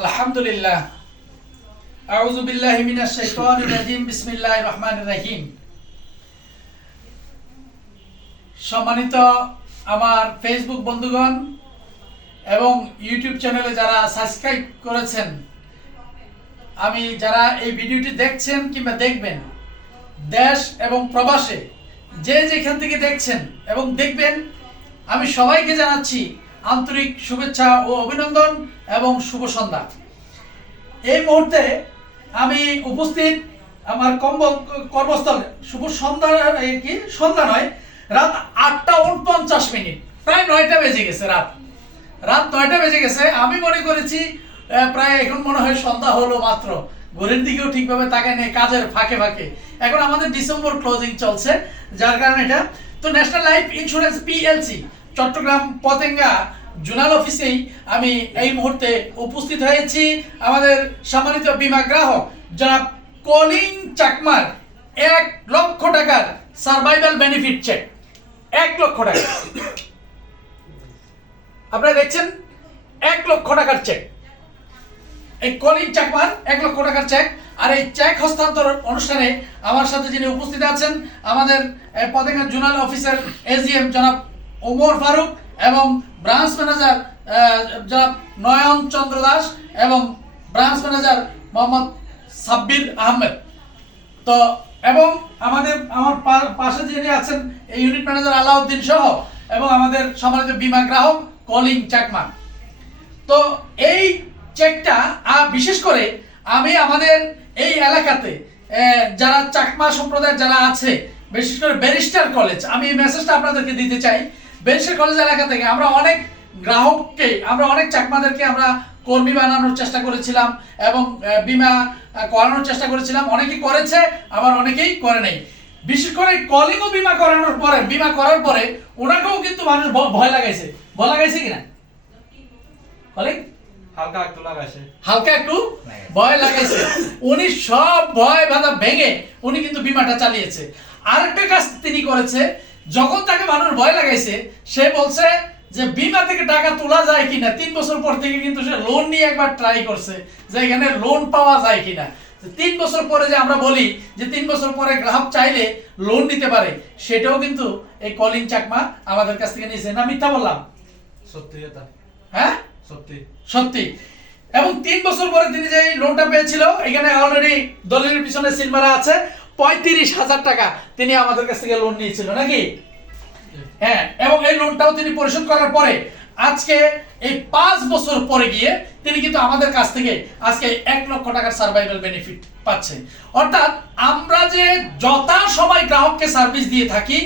আলহামদুলিল্লাহ। সম্মানিত আমার ফেসবুক বন্ধুগণ এবং ইউটিউব চ্যানেলে যারা সাবস্ক্রাইব করেছেন, আমি যারা এই ভিডিওটি দেখছেন কিংবা দেখবেন, দেশ এবং প্রবাসে যে যেখান থেকে দেখছেন এবং দেখবেন, আমি সবাইকে জানাচ্ছি আন্তরিক শুভেচ্ছা ও অভিনন্দন এবং শুভ সন্ধ্যা। এই মুহূর্তে আমি উপস্থিত আমার কম্ব, কর্মস্থলে, শুভ সন্ধ্যা কি? সন্ধ্যা নয়, রাত আটটা উনপঞ্চাশ মিনিট। প্রায় নয়টা বেজে গেছে রাত। রাত নয়টা বেজে গেছে। আমি মনে করেছি প্রায় এখন মনে হয় সন্ধ্যা হলো মাত্র। ঘরের দিকেও ঠিকভাবে তাকায় নেই, কাজের ফাঁকে ফাঁকে। এখন আমাদের ডিসেম্বর ক্লোজিং চলছে, যার কারণে এটা। তো national life insurance PLC Chattogram Patenga zonal অফিসেই আমি এই মুহূর্তে উপস্থিত হয়েছি আমাদের সম্মানিত বীমা গ্রাহক জনাব কলিং চাকমার। এক লক্ষ টাকার সার্ভাইভাল বেনিফিট চেক এক লক্ষ টাকা। আপনারা দেখছেন? এক লক্ষ টাকার চেক এই কলিং চাকমার এক লক্ষ টাকার চেক আর এই চেক হস্তান্তর অনুষ্ঠানে আমার সাথে যিনি উপস্থিত আছেন আমাদের এ, পতেঙ্গা জোনাল অফিসার এজিএম জনাব ওমর ফারুক এবং ব্রাঞ্চ ম্যানেজার নয়ন চন্দ্র দাস এবং ব্রাঞ্চ ম্যানেজার মোহাম্মদ সাব্বির আহমেদ। তো, এবং আমাদের, আমার পাশে যিনি আছেন এই ইউনিট ম্যানেজার আলাউদ্দিন সহ এবং আমাদের সম্মানিত বীমা গ্রাহক কলিং চাকমা তো, এই চেকটা বিশেষ করে আমি আমাদের এই এলাকাতে যারা চাকমা সম্প্রদায়ের যারা আছে, বিশেষ করে ব্যারিস্টার কলেজ, আমি এই মেসেজটা আপনাদেরকে দিতে চাই। ব্যারিস্টার কলেজ এলাকা থেকে আমরা অনেক গ্রাহককে আমরা অনেক চাকমাদেরকে আমরা কর্মী বানানোর চেষ্টা করেছিলাম এবং বিমা করানোর চেষ্টা করেছিলাম। অনেকেই করেছে আবার অনেকেই করে নাই। বিশেষ করে কলিংও বিমা করানোর পরে বিমা করার পরে ওনাকেও কিন্তু মানুষ ভয় লাগাইছে। ভয় লাগাইছে কিনা কলিং হালকা একটু লাগাইছে। হালকা একটু? ভয় লাগাইছে। উনি সব ভয় বাধা ভেঙে উনি কিন্তু বিমাটা চালিয়েছে। আরেকটা কাজ তিনি করেছে যখন তাকে মানুষ ভয় লাগাইছে সে বলছে যে বিমা থেকে টাকা তোলা যায় কিনা। তিন বছর পর থেকে কিন্তু সে লোন নিয়ে একবার ট্রাই করছে যে এখানে লোন পাওয়া যায় কিনা। তিন বছর পরে যে আমরা বলি যে তিন বছর পরে গ্রাহক চাইলে লোন নিতে পারে সেটাও কিন্তু এই কলিং চাকমা আমাদের কাছ থেকে নিয়েছে। না মিথ্যা বললাম? সত্যি হ্যাঁ? সত্যি। সত্যি। এবং তিন বছর পরে তিনি যে লোনটা পেয়েছিল এখানে অলরেডি দলিলের পিছনে সিলমারা আছে। পঁয়ত্রিশ হাজার টাকা তিনি আমাদের কাছ থেকে লোন নিয়েছিল, নাকি? হ্যাঁ এবং এই লোনটাও তিনি পরিশোধ করার পরে আজকে এই পাঁচ বছর পরে গিয়ে তিনি কিন্তু আমাদের কাছ থেকে আজকে এক লক্ষ টাকার সার্ভাইভাল বেনিফিট পাচ্ছে অর্থাৎ আমরা যে যথা সময় গ্রাহককে সার্ভিস দিয়ে থাকি,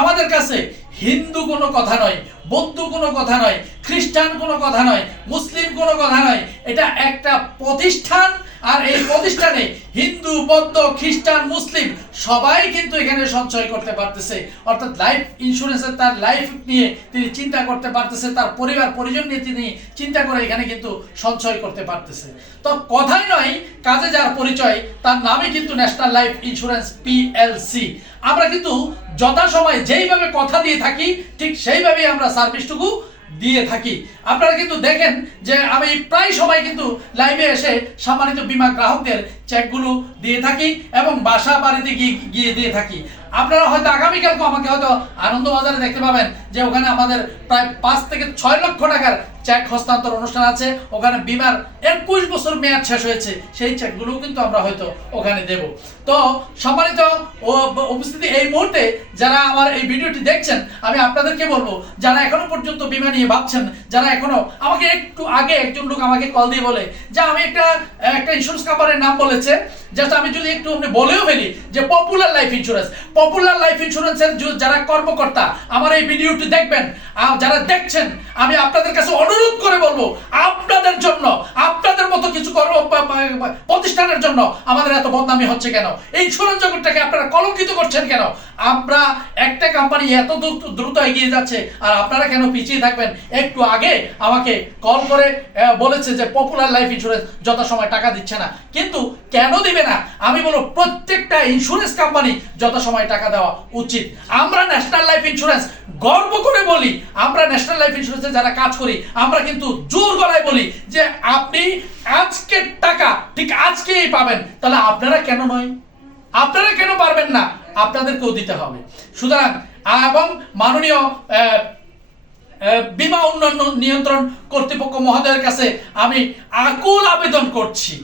আমাদের কাছে হিন্দু কোনো কথা নয়, বৌদ্ধ কোনো কথা নয়, খ্রিস্টান কোনো কথা নয়, মুসলিম কোনো কথা নয়, এটা একটা প্রতিষ্ঠান আর এই প্রতিষ্ঠানে হিন্দু, বৌদ্ধ, খ্রিস্টান, মুসলিম সবাই কিন্তু এখানে সঞ্চয় করতে পারতেছে। অর্থাৎ লাইফ ইন্স্যুরেন্সের তার লাইফ নিয়ে তিনি চিন্তা করতে পারতেছে, তার পরিবার, পরিজন নিয়ে তিনি চিন্তা করে এখানে কিন্তু সঞ্চয় করতে পারতেছে। তো কথাই নয়, কাজে যার পরিচয়, তার নামে কিন্তু ন্যাশনাল লাইফ ইন্স্যুরেন্স পিএলসি আমরা কিন্তু যথাসময়ে যেইভাবে কথা দিয়ে থাকি, ঠিক সেইভাবেই আমরা সার্ভিসটুকু দিয়ে থাকি। আপনারা কিন্তু দেখেন যে আমি প্রায় সময় কিন্তু লাইভে এসে সম্মানিত বীমা গ্রাহকদের চেকগুলো দিয়ে থাকি এবং বাসা বাড়িতে গিয়ে গিয়ে দিয়ে থাকি। আপনারা হয়তো আগামীকালকে আমাকে হয়তো আনন্দবাজারে দেখতে পাবেন যে ওখানে আমাদের প্রায় পাঁচ থেকে ছয় লক্ষ টাকার চেক হস্তান্তর অনুষ্ঠান আছে। ওখানে বিমার একুশ বছর মেয়াদ শেষ হয়েছে। সেই চেকগুলোও কিন্তু আমরা হয়তো ওখানে দেব। তো সম্মানিত উপস্থিতি এই মুহূর্তে যারা আমার এই ভিডিওটি দেখছেন, আমি আপনাদেরকে বলব, যারা এখনও পর্যন্ত বিমা নিয়ে ভাবছেন, যারা এখনও আমাকে একটু আগে একজন লোক আমাকে কল দিয়ে বলে যে আমি একটা একটা ইন্স্যুরেন্স কোম্পানির নাম বলেছে জাস্ট আমি যদি একটু আপনি বলেও ফেলি যে popular life insurance popular life ইন্স্যুরেন্সের যারা কর্মকর্তা, আমার এই ভিডিওটি দেখবেন, আর যারা দেখছেন, আমি আপনাদের কাছে অনুরোধ করে বলব, আপনাদের জন্য, আপনাদের মতো কিছু কর্ম প্রতিষ্ঠানের জন্য আমাদের এত বদনামি হচ্ছে কেন? ইন্স্যুরেন্স জগৎটাকে আপনারা কলঙ্কিত করছেন কেন? আমরা একটা কোম্পানি এত দ্রুত এগিয়ে যাচ্ছে, আর আপনারা কেন পিছিয়ে থাকবেন? একটু আগে আমাকে কল করে বলেছে যে পপুলার লাইফ ইন্স্যুরেন্স যথাসময় টাকা দিচ্ছে না। কিন্তু কেন দিবে না? আমি বলব প্রত্যেকটা ইন্স্যুরেন্স কোম্পানি যথাসময় টাকা দেওয়া উচিত। আমরা ন্যাশনাল লাইফ ইন্স্যুরেন্স গর্ব করে বলি। আমরা ন্যাশনাল লাইফ ইন্স্যুরেন্সে যারা কাজ করি, আমরা কিন্তু জোর গলায় বলি যে আপনি আজকের টাকা, ঠিক আজকেই পাবেন। তাহলে আপনারা কেন নয়? আপনারা কেন পারবেন না? আপনাদেরকেও দিতে হবে। সুতরাং, এবং মাননীয় বীমা উন্নয়ন নিয়ন্ত্রণ কর্তৃপক্ষ মহোদয়ের কাছে আমি আকুল আবেদন করছি।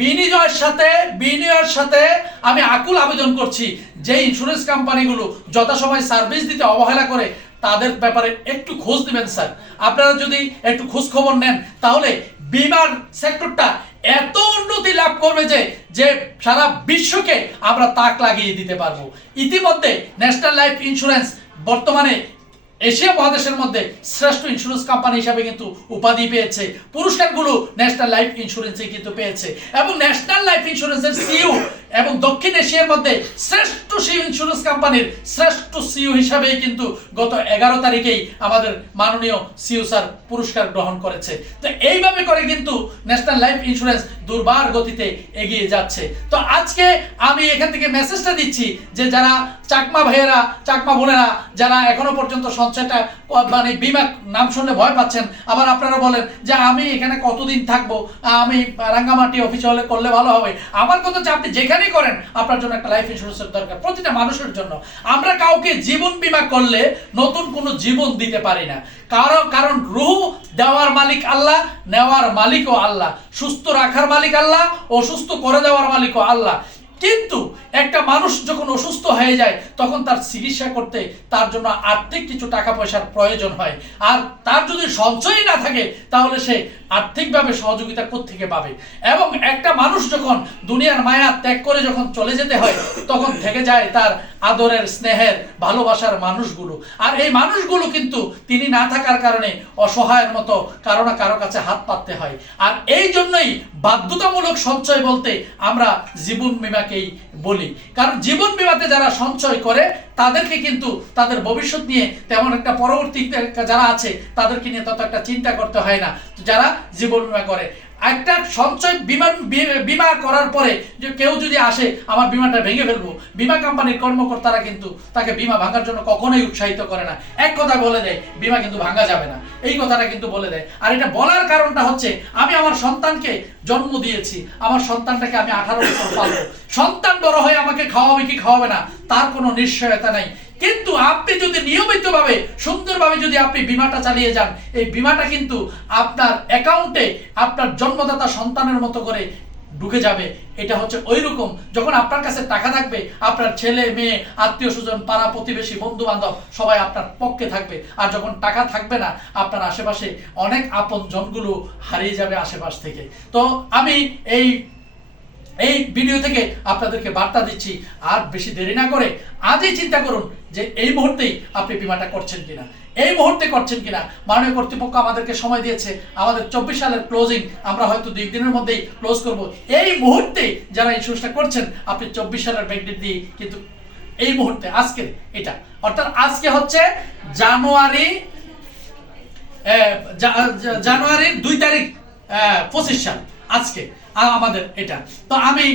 বিনিয়োগের সাথে বিনিয়োগের সাথে আমি আকুল আবেদন করছি যে ইন্স্যুরেন্স কোম্পানিগুলো যথাসময় সার্ভিস দিতে অবহেলা করে, তাদের ব্যাপারে একটু খোঁজ দিবেন স্যার। আপনারা যদি একটু খোঁজ খবর নেন, তাহলে বিমার সেক্টরটা এত উন্নতি লাভ করবে যে যে সারা বিশ্বকে আমরা তাক লাগিয়ে দিতে পারব। ইতিমধ্যে ন্যাশনাল লাইফ ইন্স্যুরেন্স বর্তমানে এশিয়া মহাদেশের মধ্যে শ্রেষ্ঠ ইন্স্যুরেন্স কোম্পানি হিসাবে কিন্তু উপাধি পেয়েছে। পুরস্কারগুলো ন্যাশনাল লাইফ ইন্স্যুরেন্সে কিন্তু পেয়েছে। এবং ন্যাশনাল লাইফ ইন্স্যুরেন্সের সিইও এবং দক্ষিণ এশিয়ার মধ্যে শ্রেষ্ঠ সিও ইন্স্যুরেন্স কোম্পানির শ্রেষ্ঠ সিইও হিসাবেই কিন্তু গত এগারো তারিখেই আমাদের মাননীয় সিইও স্যার পুরস্কার গ্রহণ করেছে। তো এইভাবে করে কিন্তু ন্যাশনাল লাইফ ইন্স্যুরেন্স দুর্বার গতিতে এগিয়ে যাচ্ছে। তো আজকে আমি এখান থেকে মেসেজটা দিচ্ছি যে যারা চাকমা ভাইয়েরা, চাকমা বোনেরা, যারা এখনও পর্যন্ত সঞ্চয়টা মানে বিমা নাম শুনলে ভয় পাচ্ছেন, আবার আপনারা বলেন যে আমি এখানে কতদিন থাকব, আমি রাঙ্গামাটি অফিসে হলে করলে ভালো হবে। আমার কথা হচ্ছে আপনি যেখানেই করেন, আপনার জন্য একটা লাইফ ইন্স্যুরেন্সের দরকার প্রতিটা মানুষের জন্য। আমরা কাউকে জীবন বিমা করলে নতুন কোনো জীবন দিতে পারি না। কারণ কারণ রুহ দেওয়ার মালিক আল্লাহ, নেওয়ার মালিকও আল্লাহ। সুস্থ রাখার মালিক আল্লাহ অসুস্থ করে দেওয়ার মালিকও আল্লাহ। কিন্তু একটা মানুষ যখন অসুস্থ হয়ে যায়, তখন তার চিকিৎসা করতে তার জন্য আর্থিক কিছু টাকা পয়সার প্রয়োজন হয়। আর তার যদি সঞ্চয়ই না থাকে, তাহলে সে আর্থিকভাবে সহযোগিতা থেকে পাবে? এবং একটা মানুষ যখন দুনিয়ার মায়া ত্যাগ করে যখন চলে যেতে হয়, তখন থেকে যায় তার আদরের, স্নেহের, ভালোবাসার মানুষগুলো। আর এই মানুষগুলো কিন্তু তিনি না থাকার কারণে অসহায়ের মতো কারও না কারও কাছে হাত পাততে হয়। আর এই জন্যই বাধ্যতামূলক সঞ্চয় বলতে আমরা জীবন বিমাকেই বলি। কারণ জীবন বিমাতে যারা সঞ্চয় করে, তাদেরকে কিন্তু তাদের ভবিষ্যৎ নিয়ে তেমন একটা পরবর্তী যারা আছে, তাদেরকে নিয়ে তত একটা চিন্তা করতে হয় না। যারা জীবন বিমা করে। একটা সঞ্চয় বিমা বিমা করার পরে যে কেউ যদি আসে, আমার বিমাটা ভেঙে ফেলব। বিমা কোম্পানির কর্মকর্তারা কিন্তু তাকে বিমা ভাঙার জন্য কখনোই উৎসাহিত করে না। এক কথা বলে দেয়, বিমা কিন্তু ভাঙা যাবে না। এই কথাটা কিন্তু বলে দেয়। আর এটা বলার কারণটা হচ্ছে, আমি আমার সন্তানকে জন্ম দিয়েছি। আমার সন্তানটাকে আমি আঠারো বছর পালবো। সন্তান বড় হয়ে আমাকে খাওয়াবে কি খাওয়াবে না, তার কোনো নিশ্চয়তা নাই। কিন্তু আপনি যদি নিয়মিতভাবে সুন্দরভাবে যদি আপনি বিমাটা চালিয়ে যান, এই বিমাটা কিন্তু আপনার অ্যাকাউন্টে আপনার জন্মদাতা সন্তানের মতো করে ঢুকে যাবে। এটা হচ্ছে ওই রকম যখন আপনার কাছে টাকা থাকবে, আপনার ছেলে, মেয়ে, আত্মীয় স্বজন, পাড়া প্রতিবেশী বন্ধু বান্ধব সবাই আপনার পক্ষে থাকবে। আর যখন টাকা থাকবে না, আপনার আশেপাশে অনেক আপন জনগুলো হারিয়ে যাবে আশেপাশ থেকে। তো আমি এই এই ভিডিও থেকে আপনাদেরকে বার্তা দিচ্ছি, আর বেশি দেরি না করে আজই চিন্তা করুন যে এই মুহূর্তেই আপনি বিমাটা করছেন কিনা। এই মুহূর্তে করছেন কিনা? মাননীয় কর্তৃপক্ষ আমাদেরকে সময় দিয়েছে। আমাদের চব্বিশ সালের ক্লোজিং আমরা হয়তো দুই দিনের মধ্যেই ক্লোজ করব। এই মুহূর্তে যারা ইন্স্যুরেন্সটা করছেন, আপনি চব্বিশ সালের ব্যাকডেট দিয়ে কিন্তু এই মুহূর্তে, আজকে এটা। অর্থাৎ আজকে হচ্ছে জানুয়ারি জানুয়ারির দুই তারিখ পঁচিশ সাল, আজকে। আমাদের এটা। তো আমি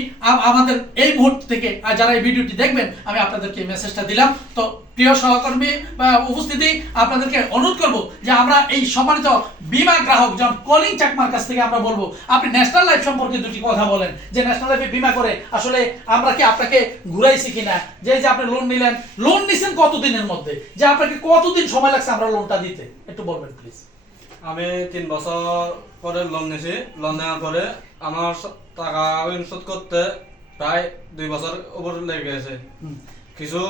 আমাদের এই মুহূর্ত থেকে যারা এই ভিডিওটি দেখবেন, আমি আপনাদেরকে মেসেজটা দিলাম। তো প্রিয় সহকর্মী বা উপস্থিতি, আপনাদেরকে অনুরোধ করব যে আমরা এই সম্মানিত বিমা গ্রাহক যেমন কলিং চাকমার কাছ থেকে আমরা বলব, আপনি ন্যাশনাল লাইফ সম্পর্কে দুটি কথা বলেন। যে ন্যাশনাল লাইফে বিমা করে, আসলে আমরা কি আপনাকে ঘুরাইছি কিনা? যে যে আপনি লোন নিলেন লোন নিছেন কতদিনের মধ্যে? যে আপনাকে কতদিন সময় লাগছে আমরা লোনটা দিতে? একটু বলবেন প্লিজ আমি তিন বছর পরে লোন নিয়েছি লোন নেওয়ার পরে আমার টাকা শোধ করতে প্রায় দুই বছর উপর লেগে গেছে। কিছু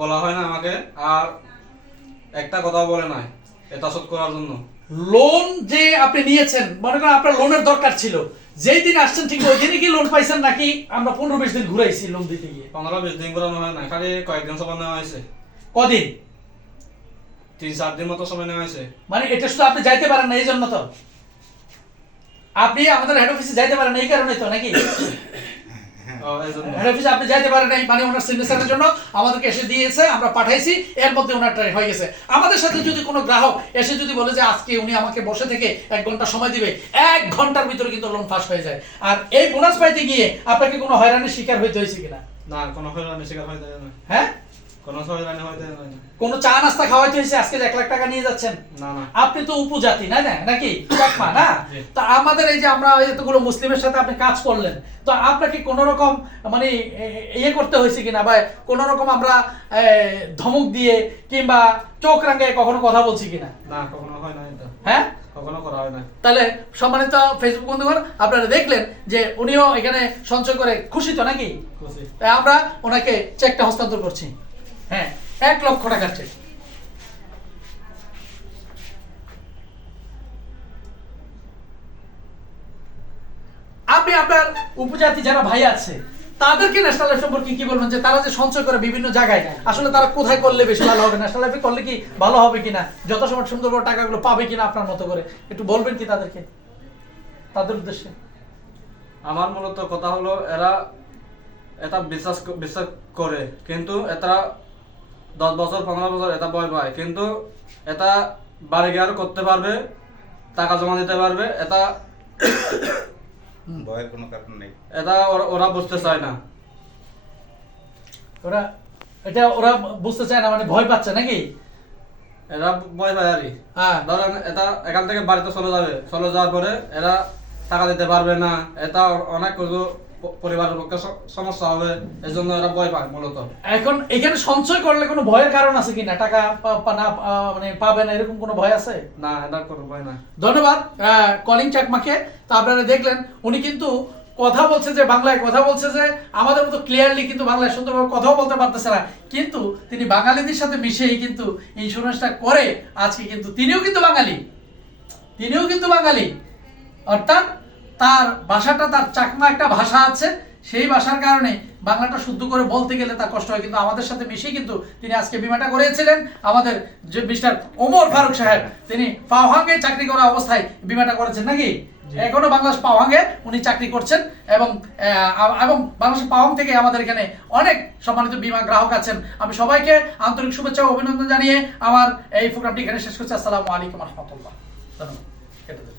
বলা হয় না আমাকে আর একটা কথাও বলে নাই এটা শোধ করার জন্য। লোন যে আপনি নিয়েছেন মনে করেন আপনার লোনের দরকার ছিল যেই দিন আসছেন ঠিক ওই দিনই কি লোন পাইছেন নাকি আমরা পনেরো বিশ দিন ঘুরাইছি লোন দিতে গিয়ে? পনেরো বিশ দিন করে হয় না খালি কয়েকদিন সময় নেওয়া হয়েছে। কদিন? তিন চার দিন মতো সময় নেওয়া হয়েছে। মানে এটা শুধু আপনি যাইতে পারেন না এই জন্য তো। আপনি আমাদের হেড অফিসে যাইতে পারেন না এই কারণে তো নাকি? হেড অফিসে আপনি যাইতে পারেন নাই মানে ওনার সিগনেচারের জন্য আমাদেরকে এসে দিয়েছে আমরা পাঠাইছি এর মধ্যে ওনারটা হয়ে গেছে। আমাদের সাথে যদি কোনো গ্রাহক এসে যদি বলে যে আজকে উনি আমাকে বসে থেকে এক ঘণ্টা সময় দিবে এক ঘণ্টার ভিতরে কিন্তু লোন পাস হয়ে যায়। আর এই বোনাস পাইতে গিয়ে আপনাকে কোনো হয়রানির শিকার হইতে হয়েছে কিনা? না কোনো হয়রানি শিকার হয়ে যায় না হ্যাঁ? কোনো হইতে চা নাস্তা খাওয়াইতে হয়েছে আজকে এক লাখ টাকা নিয়ে যাচ্ছেন? না না। আপনি তো উপজাতি না না নাকি? চাকমা না? তো আমাদের এই যে আমরা এতগুলো মুসলিমের সাথে আপনি কাজ করলেন তো আপনাকে কোন রকম মানে ইয়ে করতে হয়েছে কিনা? বা কোন রকম আমরা ধমক দিয়ে কিংবা চোখ রাঙায় কখনো কথা বলছি কিনা? না কখনো হয় না হ্যাঁ? কখনো করা হয় না তাহলে সম্মানিত ফেসবুক বন্ধুগণ আপনারা দেখলেন যে উনিও এখানে সঞ্চয় করে খুশি তো নাকি? আমরা ওনাকে চেকটা হস্তান্তর করছি। হ্যাঁ এক লক্ষ টাকার চেক আপনি আপনার উপজাতি যারা ভাই আছে তাদেরকে ন্যাশনাল লাইফ সম্পর্কে কি বলবেন? যে তারা যে সঞ্চয় করে বিভিন্ন জায়গায় আসলে তারা কোথায় করলে বেশি ভালো হবে? ন্যাশনাল লাইফে করলে কি ভালো হবে কিনা? যথাসময় সুন্দর করে টাকাগুলো পাবে কিনা আপনার মতো করে? একটু বলবেন কি তাদেরকে? তাদের উদ্দেশ্যে। আমার মূলত কথা হলো এরা এটা বিশ্বাস বিশ্বাস করে কিন্তু এটা দশ বছর পনেরো বছর এটা ভয় পায় কিন্তু এটা বাড়ি গিয়ে করতে পারবে টাকা জমা দিতে পারবে এটা ভয়ের কোনো কারণ নেই। এটা ওরা- বুঝতে চায় না। ওরা এটা ওরা বুঝতে চায় না মানে ভয় পাচ্ছে নাকি? এরা ভয় পায় আর কি। হ্যাঁ। ধরেন এটা এখান থেকে বাড়িতে চলে যাবে। চলে যাওয়ার পরে এরা টাকা দিতে পারবে না। এটা অনেক কিছু পরিবারের পক্ষে সমস্যা হবে এই জন্য এরা ভয় পায় মূলত। এখন এখানে সঞ্চয় করলে কোনো ভয়ের কারণ আছে কিনা টাকা না মানে পাবে না এরকম কোনো ভয় আছে? না এটা কোনো ভয় না ধন্যবাদ কলিং চাকমাকে। তো আপনারা দেখলেন উনি কিন্তু কথা বলছে যে বাংলায় কথা বলছে যে আমাদের মতো ক্লিয়ারলি কিন্তু বাংলায় সুন্দরভাবে কথাও বলতে পারতেছে না। কিন্তু তিনি বাঙালিদের সাথে মিশেই কিন্তু ইন্স্যুরেন্সটা করে আজকে কিন্তু তিনিও কিন্তু বাঙালি। তিনিও কিন্তু বাঙালি। অর্থাৎ তার ভাষাটা তার চাকমা একটা ভাষা আছে সেই ভাষার কারণে বাংলাটা শুদ্ধ করে বলতে গেলে তার কষ্ট হয়। কিন্তু আমাদের সাথে মিশেই কিন্তু তিনি আজকে বিমাটা করেছিলেন আমাদের যে মিস্টার ওমর ফারুক সাহেব তিনি পাওহাঙ্গে চাকরি করা অবস্থায় বিমাটা করেছেন নাকি? এখনও বাংলাদেশ পাওহাঙ্গে উনি চাকরি করছেন এবং এবং বাংলাদেশ পাওহাং থেকে আমাদের এখানে অনেক সম্মানিত বিমা গ্রাহক আছেন। আমি সবাইকে আন্তরিক শুভেচ্ছা ও অভিনন্দন জানিয়ে আমার এই প্রোগ্রামটি এখানে শেষ করছি। আসসালামু আলাইকুম রহমতুল্লাহ। ধন্যবাদ।